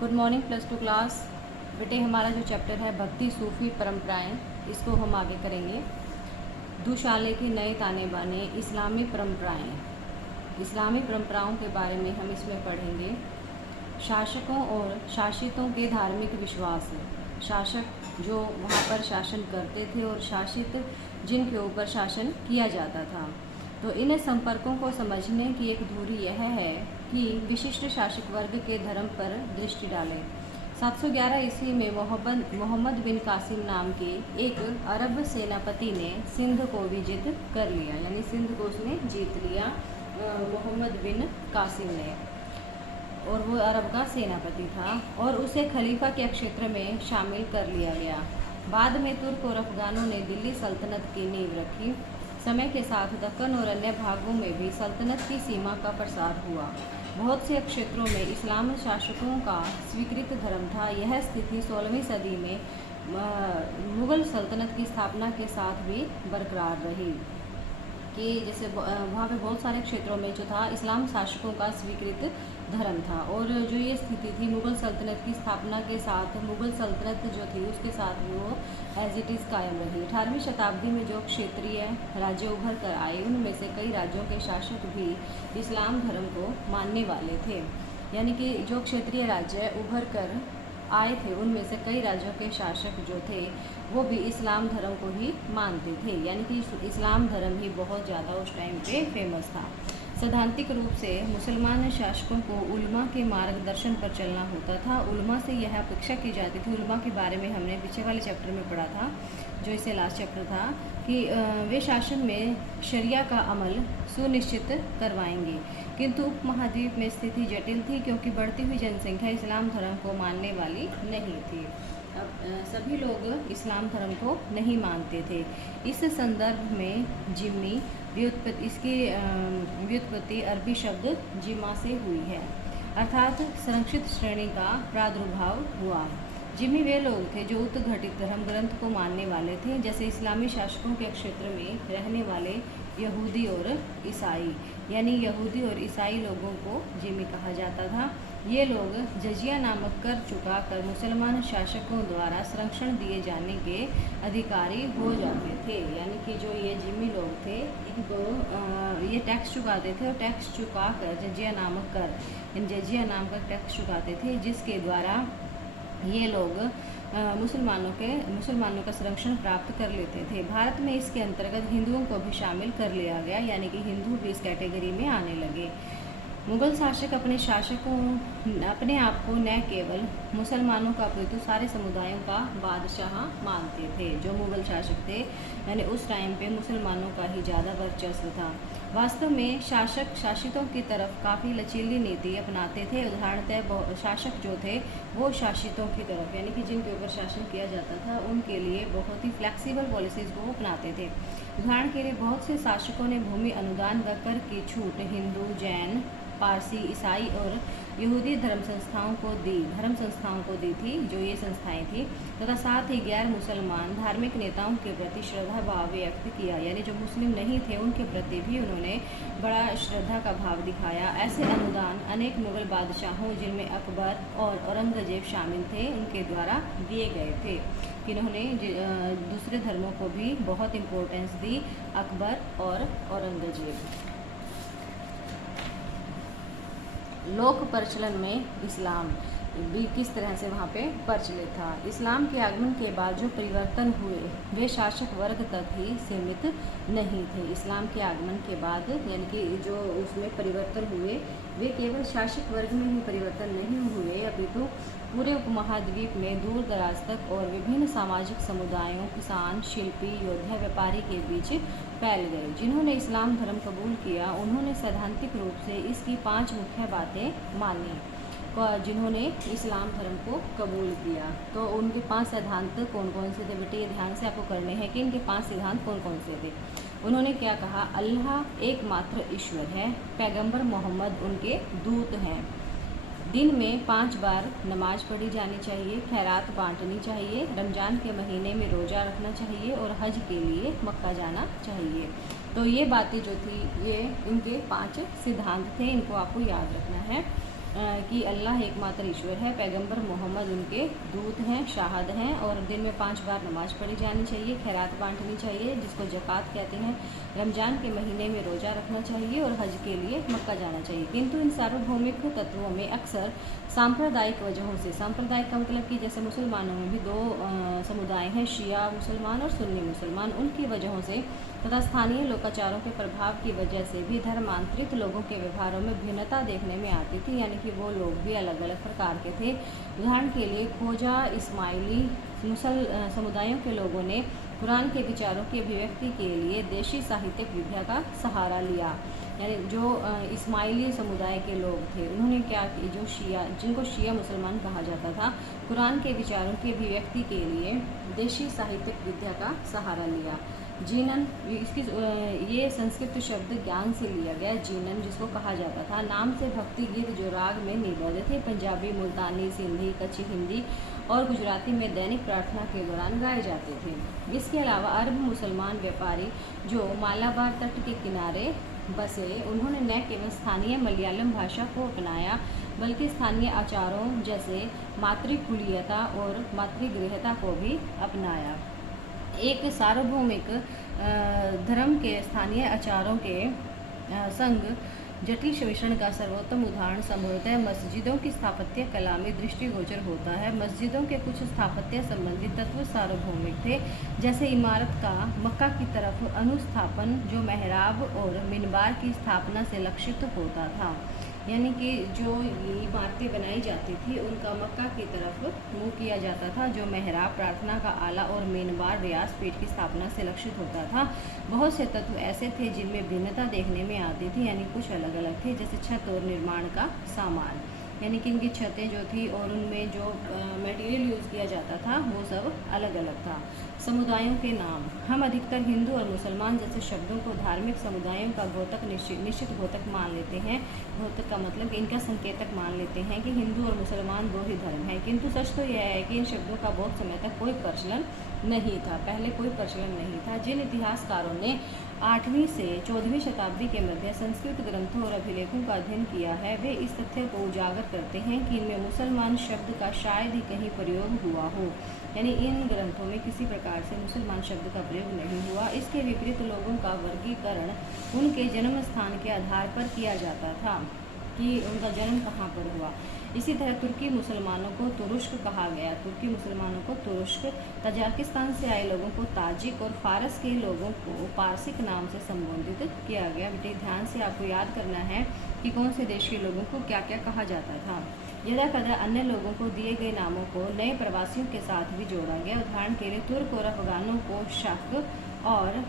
Good morning plus two class. बेटे हमारा जो चैप्टर है भक्ति सूफी परंपराएं, इसको हम आगे करेंगे। दुशाले के नए ताने बाने इस्लामी परंपराएं। इस्लामी परंपराओं के बारे में हम इसमें पढ़ेंगे। शासकों और शासितों के धार्मिक विश्वास। शासक जो वहाँ पर शासन करते थे और शासित जिनके ऊपर शासन किया जाता था। तो इन संपर्कों को समझने की एक धुरी यह है कि विशिष्ट शासक वर्ग के धर्म पर दृष्टि डालें। 711 ईस्वी में मोहम्मद बिन कासिम नाम के एक अरब सेनापति ने सिंध को विजित कर लिया, यानी सिंध को उसने जीत लिया मोहम्मद बिन कासिम ने, और वो अरब का सेनापति था और उसे खलीफा के क्षेत्र में शामिल कर लिया गया। बाद में तुर्क और अफगानों ने दिल्ली सल्तनत की नींव रखी। समय के साथ दक्कन और अन्य भागों में भी सल्तनत की सीमा का प्रसार हुआ। बहुत से क्षेत्रों में इस्लाम शासकों का स्वीकृत धर्म था। यह स्थिति 16वीं सदी में मुग़ल सल्तनत की स्थापना के साथ भी बरकरार रही कि जैसे वहाँ पे बहुत सारे क्षेत्रों में जो था इस्लाम शासकों का स्वीकृत धर्म था, और जो ये स्थिति थी मुग़ल सल्तनत की स्थापना के साथ मुग़ल सल्तनत जो थी उसके साथ भी वो एज इट इज़ कायम रही। 18वीं शताब्दी में जो क्षेत्रीय राज्य उभर कर आए उनमें से कई राज्यों के शासक भी इस्लाम धर्म को मानने वाले थे, यानी कि जो क्षेत्रीय राज्य उभर कर आए थे उनमें से कई राज्यों के शासक जो थे वो भी इस्लाम धर्म को ही मानते थे, यानी कि इस्लाम धर्म ही बहुत ज़्यादा उस टाइम पे फेमस था। सैद्धांतिक रूप से मुसलमान शासकों को उलमा के मार्गदर्शन पर चलना होता था। उलमा से यह अपेक्षा की जाती थी, उलमा के बारे में हमने पीछे वाले चैप्टर में पढ़ा था, जो इससे लास्ट चैप्टर था, कि वे शासन में शरिया का अमल सुनिश्चित करवाएंगे। किंतु उपमहाद्वीप में स्थिति जटिल थी क्योंकि बढ़ती हुई जनसंख्या इस्लाम धर्म को मानने वाली नहीं थी। अब सभी लोग इस्लाम धर्म को नहीं मानते थे। इस संदर्भ में जिम्मी इसकी व्युत्पत्ति अरबी शब्द जिमा से हुई है, अर्थात संरक्षित श्रेणी का प्रादुर्भाव हुआ। जिमी वे लोग थे जो उत्घटित धर्म ग्रंथ को मानने वाले थे, जैसे इस्लामी शासकों के क्षेत्र में रहने वाले यहूदी और ईसाई, यानी यहूदी और ईसाई लोगों को जिमी कहा जाता था। ये लोग जजिया नामक कर चुका कर मुसलमान शासकों द्वारा संरक्षण दिए जाने के अधिकारी हो जाते थे, यानी कि जो ये जिमी लोग थे इनको ये टैक्स चुकाते थे, और टैक्स चुका कर जजिया नामक कर, इन जजिया नाम का टैक्स चुकाते थे, जिसके द्वारा ये लोग मुसलमानों का संरक्षण प्राप्त कर लेते थे। भारत में इसके अंतर्गत हिंदुओं को भी शामिल कर लिया गया, यानी कि हिंदू भी इस कैटेगरी में आने लगे। मुग़ल शासक अपने आप को न केवल मुसलमानों का अपितु सारे समुदायों का बादशाह मानते थे। जो मुग़ल शासक थे यानी उस टाइम पे मुसलमानों का ही ज़्यादा वर्चस्व था। वास्तव में शासक शासितों की तरफ काफ़ी लचीली नीति अपनाते थे। उदाहरणतः शासक जो थे वो शासितों की तरफ, यानी कि जिनके ऊपर शासन किया जाता था उनके लिए बहुत ही फ्लैक्सिबल पॉलिसीज़ को अपनाते थे। उदाहरण के लिए बहुत से शासकों ने भूमि अनुदान व कर की छूट हिंदू, जैन, पारसी, ईसाई और यहूदी धर्म संस्थाओं को दी थी, जो ये संस्थाएं थी, तथा साथ ही गैर मुसलमान धार्मिक नेताओं के प्रति श्रद्धा भाव व्यक्त किया, यानी जो मुस्लिम नहीं थे उनके प्रति भी उन्होंने बड़ा श्रद्धा का भाव दिखाया। ऐसे अनुदान अनेक मुग़ल बादशाहों, जिनमें अकबर और औरंगजेब शामिल थे, उनके द्वारा दिए गए थे। इन्होंने दूसरे धर्मों को भी बहुत इम्पोर्टेंस दी, अकबर और औरंगजेब। लोक प्रचलन में इस्लाम भी किस तरह से वहाँ पे प्रचलित था। इस्लाम के आगमन के बाद जो परिवर्तन हुए वे शासक वर्ग तक ही सीमित नहीं थे। इस्लाम के आगमन के बाद यानी कि जो उसमें परिवर्तन हुए वे केवल शासक वर्ग में ही परिवर्तन नहीं हुए, अपितु पूरे उपमहाद्वीप में दूर दराज तक और विभिन्न सामाजिक समुदायों, किसान, शिल्पी, योद्धा, व्यापारी के बीच फैल गए। जिन्होंने इस्लाम धर्म कबूल किया उन्होंने सैद्धांतिक रूप से इसकी 5 मुख्य बातें मानी। जिन्होंने इस्लाम धर्म को कबूल किया तो उनके 5 सिद्धांत कौन कौन से थे बेटे, ये ध्यान से आपको करने हैं कि इनके 5 सिद्धांत कौन कौन से थे। उन्होंने क्या कहा, अल्लाह एकमात्र ईश्वर है, पैगंबर मोहम्मद उनके दूत हैं, दिन में 5 बार नमाज पढ़ी जानी चाहिए, खैरात बांटनी चाहिए, रमज़ान के महीने में रोज़ा रखना चाहिए और हज के लिए मक्का जाना चाहिए। तो ये बातें जो थी ये इनके 5 सिद्धांत थे, इनको आपको याद रखना है। कि अल्लाह एकमात्र ईश्वर है, पैगंबर मोहम्मद उनके दूत हैं, शाहद हैं, और दिन में 5 बार नमाज पढ़ी जानी चाहिए, खैरात बांटनी चाहिए जिसको ज़कात कहते हैं, रमज़ान के महीने में रोज़ा रखना चाहिए और हज के लिए मक्का जाना चाहिए। किंतु इन सार्वभौमिक तत्वों में अक्सर सांप्रदायिक वजहों से, सांप्रदायिक का मतलब कि जैसे मुसलमानों में भी 2 समुदाय हैं, शिया मुसलमान और सुन्नी मुसलमान, उनकी वजहों से तथा स्थानीय लोकाचारों के प्रभाव की वजह से भी धर्मांतरित लोगों के व्यवहारों में भिन्नता देखने में आती थी, यानी कि वो लोग भी अलग अलग प्रकार के थे। उदाहरण के लिए खोजा इस्माइली समुदायों के लोगों ने कुरान के विचारों की अभिव्यक्ति के लिए देशी साहित्यिक विद्या का सहारा लिया। यानी जो इस्माइली समुदाय के लोग थे उन्होंने क्या की, जो जिनको शिया मुसलमान कहा जाता था, कुरान के विचारों की अभिव्यक्ति के लिए देशी साहित्यिक विद्या का सहारा लिया। जीनन, ये संस्कृत शब्द ज्ञान से लिया गया, जीनन जिसको कहा जाता था। नाम से भक्ति गीत जो राग में निबद्ध थे, पंजाबी, मुल्तानी, सिंधी, कच्ची हिंदी और गुजराती में दैनिक प्रार्थना के दौरान गाए जाते थे। इसके अलावा अरब मुसलमान व्यापारी जो मालाबार तट के किनारे बसे, उन्होंने न केवल स्थानीय मलयालम भाषा को अपनाया बल्कि स्थानीय आचारों जैसे मातृकुलीयता और मातृगृहता को भी अपनाया। एक सार्वभौमिक धर्म के स्थानीय आचारों के संग जटिल मिश्रण का सर्वोत्तम उदाहरण संभवतः मस्जिदों की स्थापत्य कला में दृष्टिगोचर होता है। मस्जिदों के कुछ स्थापत्य संबंधी तत्व सार्वभौमिक थे, जैसे इमारत का मक्का की तरफ अनुस्थापन जो मेहराब और मिनबार की स्थापना से लक्षित होता था, यानी कि जो इमारतें बनाई जाती थी उनका मक्का की तरफ मुँह किया जाता था, जो मेहराब, प्रार्थना का आला और मीनबार रियाज पीठ की स्थापना से लक्षित होता था। बहुत से तत्व ऐसे थे जिनमें भिन्नता देखने में आती थी, यानी कुछ अलग अलग थे, जैसे छत और निर्माण का सामान, यानी कि इनकी छतें जो थी और उनमें जो मटेरियल यूज़ किया जाता था वो सब अलग अलग था। समुदायों के नाम, हम अधिकतर हिंदू और मुसलमान जैसे शब्दों को धार्मिक समुदायों का द्योतक निश्चित द्योतक मान लेते हैं। द्योतक का मतलब इनका संकेतक मान लेते हैं कि हिंदू और मुसलमान 2 ही धर्म हैं, किंतु सच तो यह है कि इन शब्दों का बहुत समय तक कोई प्रचलन नहीं था, पहले कोई प्रचलन नहीं था। जिन इतिहासकारों ने 8वीं से 14वीं शताब्दी के मध्य संस्कृत ग्रंथों और अभिलेखों का अध्ययन किया है, वे इस तथ्य को उजागर करते हैं कि इनमें मुसलमान शब्द का शायद ही कहीं प्रयोग हुआ हो, यानी इन ग्रंथों में किसी प्रकार से मुसलमान शब्द का प्रयोग नहीं हुआ। इसके विपरीत लोगों का वर्गीकरण उनके जन्म स्थान के आधार पर किया जाता था कि उनका जन्म कहाँ पर हुआ। इसी तरह तुर्की मुसलमानों को तुरुष्क कहा गया, तुर्की मुसलमानों को तुरुष्क, तजाकिस्तान से आए लोगों को ताजिक और फारस के लोगों को पारसिक नाम से संबोधित किया गया। बेटे ध्यान से आपको याद करना है कि कौन से देश के लोगों को क्या क्या कहा जाता था। यदा कदा अन्य लोगों को दिए गए नामों को नए प्रवासियों के साथ भी जोड़ा गया। उदाहरण के लिए तुर्क और अफगानों को शक और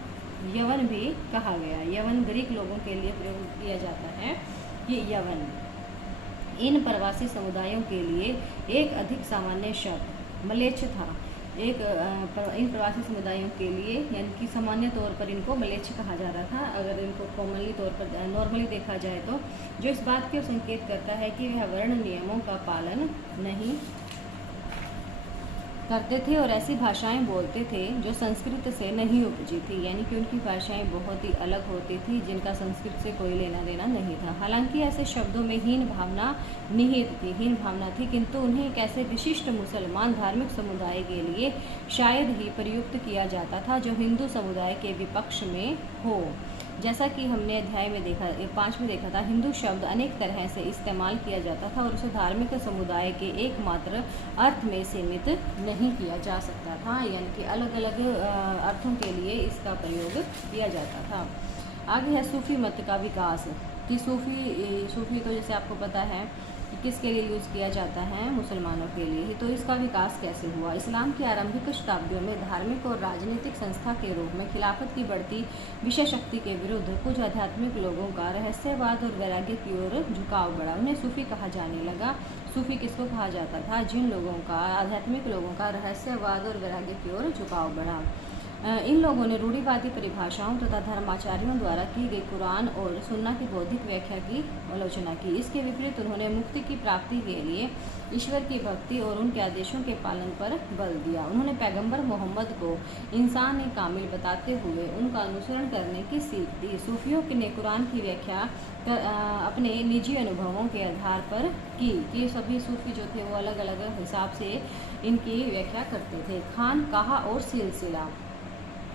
यवन भी कहा गया। यवन ग्रीक लोगों के लिए प्रयोग किया जाता है कि यवन। इन प्रवासी समुदायों के लिए एक अधिक सामान्य शब्द मलेच्छ था। इन प्रवासी समुदायों के लिए यानी कि सामान्य तौर पर इनको मलेच्छ कहा जाता था, अगर इनको कॉमनली तौर पर नॉर्मली देखा जाए तो, जो इस बात को संकेत करता है कि वह वर्ण नियमों का पालन नहीं करते थे और ऐसी भाषाएं बोलते थे जो संस्कृत से नहीं उपजी थी, यानी कि उनकी भाषाएं बहुत ही अलग होती थी जिनका संस्कृत से कोई लेना देना नहीं था। हालांकि ऐसे शब्दों में हीन भावना निहित थी, हीन भावना थी, किंतु उन्हें एक ऐसे विशिष्ट मुसलमान धार्मिक समुदाय के लिए शायद ही प्रयुक्त किया जाता था जो हिंदू समुदाय के विपक्ष में हो। जैसा कि हमने अध्याय में देखा 5 में देखा था, हिंदू शब्द अनेक तरह से इस्तेमाल किया जाता था और उसे धार्मिक समुदाय के एकमात्र अर्थ में सीमित नहीं किया जा सकता था, यानी कि अलग अलग अर्थों के लिए इसका प्रयोग किया जाता था। आगे है सूफी मत का विकास, कि सूफी तो जैसे आपको पता है कि किसके लिए यूज़ किया जाता है, मुसलमानों के लिए ही। तो इसका विकास कैसे हुआ? इस्लाम की आरंभिक शताब्दियों में धार्मिक और राजनीतिक संस्था के रूप में खिलाफत की बढ़ती विषय शक्ति के विरुद्ध कुछ आध्यात्मिक लोगों का रहस्यवाद और वैराग्य की ओर झुकाव बढ़ा, उन्हें सूफी कहा जाने लगा। सूफी किसको कहा जाता था? जिन लोगों का, आध्यात्मिक लोगों का रहस्यवाद और वैराग्य की ओर झुकाव बढ़ा। इन लोगों ने रूढ़िवादी परिभाषाओं तथा धर्माचार्यों द्वारा की गई कुरान और सुन्ना की बौद्धिक व्याख्या की आलोचना की। इसके विपरीत उन्होंने मुक्ति की प्राप्ति के लिए ईश्वर की भक्ति और उनके आदेशों के पालन पर बल दिया। उन्होंने पैगंबर मोहम्मद को इंसान कामिल बताते हुए उनका अनुसरण करने की सीख दी। सूफियों ने कुरान की व्याख्या अपने निजी अनुभवों के आधार पर की कि सभी सूफी जो थे वो अलग अलग हिसाब से इनकी व्याख्या करते थे। खानकाहा और सिलसिला।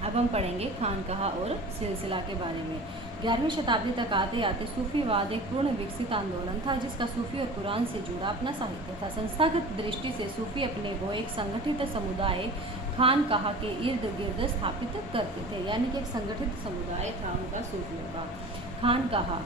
अब हम पढ़ेंगे खानकाहा और सिलसिला के बारे में। 11वीं शताब्दी तक आते आते सूफीवाद एक पूर्ण विकसित आंदोलन था जिसका सूफी और कुरान से जुड़ा अपना साहित्य था। संस्थागत दृष्टि से सूफी अपने को एक संगठित समुदाय खानकाहा के इर्द गिर्द स्थापित करते थे, यानी कि एक संगठित समुदाय था उनका सूफियों का। खानकाहा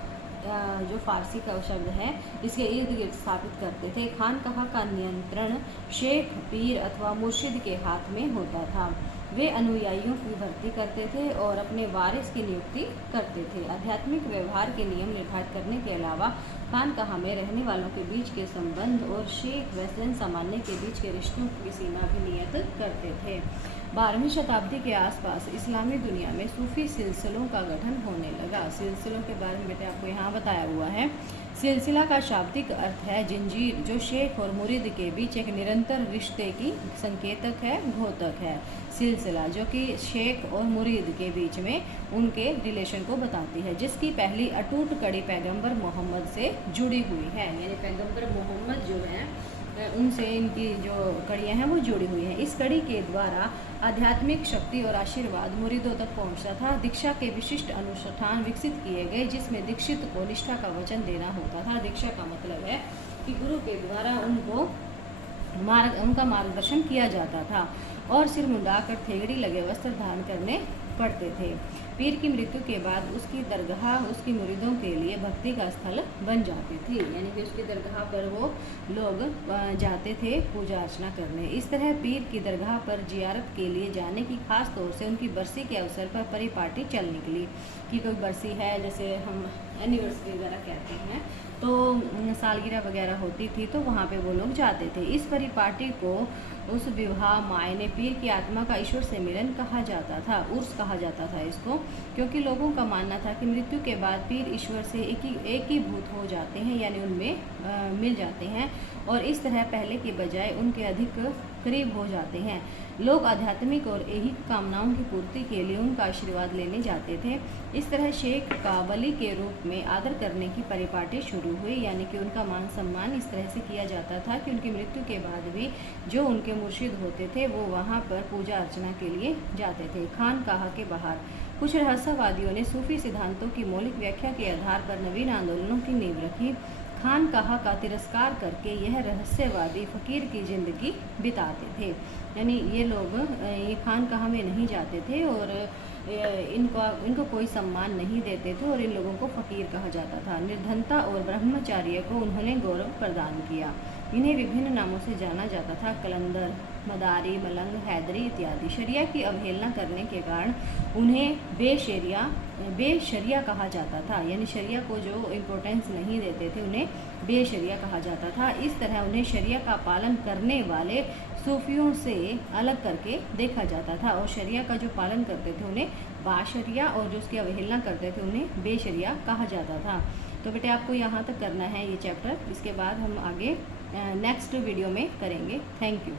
जो फारसी का शब्द है, इसके इर्द गिर्द स्थापित करते थे। खानकाहा का नियंत्रण शेख, पीर अथवा मुर्शिद के हाथ में होता था। वे अनुयायियों की भर्ती करते थे और अपने वारिस की नियुक्ति करते थे। आध्यात्मिक व्यवहार के नियम निर्धारित करने के अलावा खानकाहा में रहने वालों के बीच के संबंध और शेख व जन सामान्य के बीच के रिश्तों की सीमा भी नियत करते थे। 12वीं शताब्दी के आसपास इस्लामी दुनिया में सूफी सिलसिलों का गठन होने लगा। सिलसिलों के बारे में बेटे आपको यहाँ बताया हुआ है। सिलसिला का शाब्दिक अर्थ है जंजीर, जो शेख और मुरीद के बीच एक निरंतर रिश्ते की संकेतक है, घोतक है। सिलसिला जो कि शेख और मुरीद के बीच में उनके रिलेशन को बताती है, जिसकी पहली अटूट कड़ी पैगंबर मोहम्मद से जुड़ी हुई है, यानी पैगंबर मोहम्मद जो है उनसे इनकी जो कड़ियाँ हैं वो जुड़ी हुई हैं। इस कड़ी के द्वारा आध्यात्मिक शक्ति और आशीर्वाद मुरीदों तक पहुंचता था। दीक्षा के विशिष्ट अनुष्ठान विकसित किए गए जिसमें दीक्षित को निष्ठा का वचन देना होता था। दीक्षा का मतलब है कि गुरु के द्वारा उनका मार्गदर्शन किया जाता था और सिर मुंडाकर थेगड़ी लगे वस्त्र धारण करने पड़ते थे। पीर की मृत्यु के बाद उसकी दरगाह उसकी मुरीदों के लिए भक्ति का स्थल बन जाती थी, यानी कि उसकी दरगाह पर वो लोग जाते थे पूजा अर्चना करने। इस तरह पीर की दरगाह पर जियारत के लिए जाने की खास तौर से उनकी बरसी के अवसर पर परिपाटी चल निकली कि कोई बरसी है, जैसे हम एनिवर्सरी वगैरह कहते हैं, तो सालगिरह वगैरह होती थी तो वहाँ पे वो लोग जाते थे। इस परिपाटी को उस विवाह मायने पीर की आत्मा का ईश्वर से मिलन कहा जाता था, उर्स कहा जाता था इसको, क्योंकि लोगों का मानना था कि मृत्यु के बाद पीर ईश्वर से एक ही भूत हो जाते हैं, यानी उनमें मिल जाते हैं और इस तरह पहले के बजाय उनके अधिक करीब हो जाते हैं। लोग आध्यात्मिक और ऐहिक कामनाओं की पूर्ति के लिए उनका आशीर्वाद लेने जाते थे। इस तरह शेख का वली के रूप में आदर करने की परिपाटी शुरू हुई, यानी कि उनका मान सम्मान इस तरह से किया जाता था कि उनकी मृत्यु के बाद भी जो उनके मुर्शिद होते थे वो वहाँ पर पूजा अर्चना के लिए जाते थे। खानकाहा के बाहर कुछ रहस्यवादियों ने सूफी सिद्धांतों की मौलिक व्याख्या के आधार पर नवीन आंदोलनों की नींव रखी। खानकाहा का तिरस्कार करके यह रहस्यवादी फ़कीर की ज़िंदगी बिताते थे, यानी ये लोग ये खानकाहा में नहीं जाते थे और इनको कोई सम्मान नहीं देते थे और इन लोगों को फ़कीर कहा जाता था। निर्धनता और ब्रह्मचार्य को उन्होंने गौरव प्रदान किया। इन्हें विभिन्न नामों से जाना जाता था, कलंदर, मदारी, मलंग, हैदरी इत्यादि। शरिया की अवहेलना करने के कारण उन्हें बेशरिया कहा जाता था, यानी शरिया को जो इम्पोर्टेंस नहीं देते थे उन्हें बेशरिया कहा जाता था। इस तरह उन्हें शरिया का पालन करने वाले सूफियों से अलग करके देखा जाता था और शरिया का जो पालन करते थे उन्हें बाशरिया और जो उसकी अवहेलना करते थे उन्हें बेशरिया कहा जाता था। तो बेटे आपको यहाँ तक करना है ये चैप्टर, इसके बाद हम आगे नेक्स्ट वीडियो में करेंगे। Thank you.